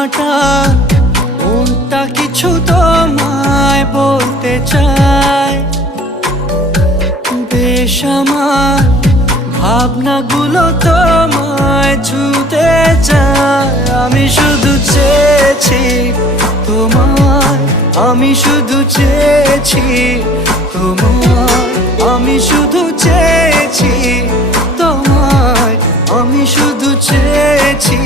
কাটা মনটা কিছু তোমায় বলতে চায়। বেশ আমার ভাবনাগুলো তোমায় ছুতে চায়। আমি শুধু চেয়েছি তোমায়, আমি শুধু চেয়েছি তোমায়, আমি শুধু চেয়েছি তোমায়, আমি শুধু চেয়েছি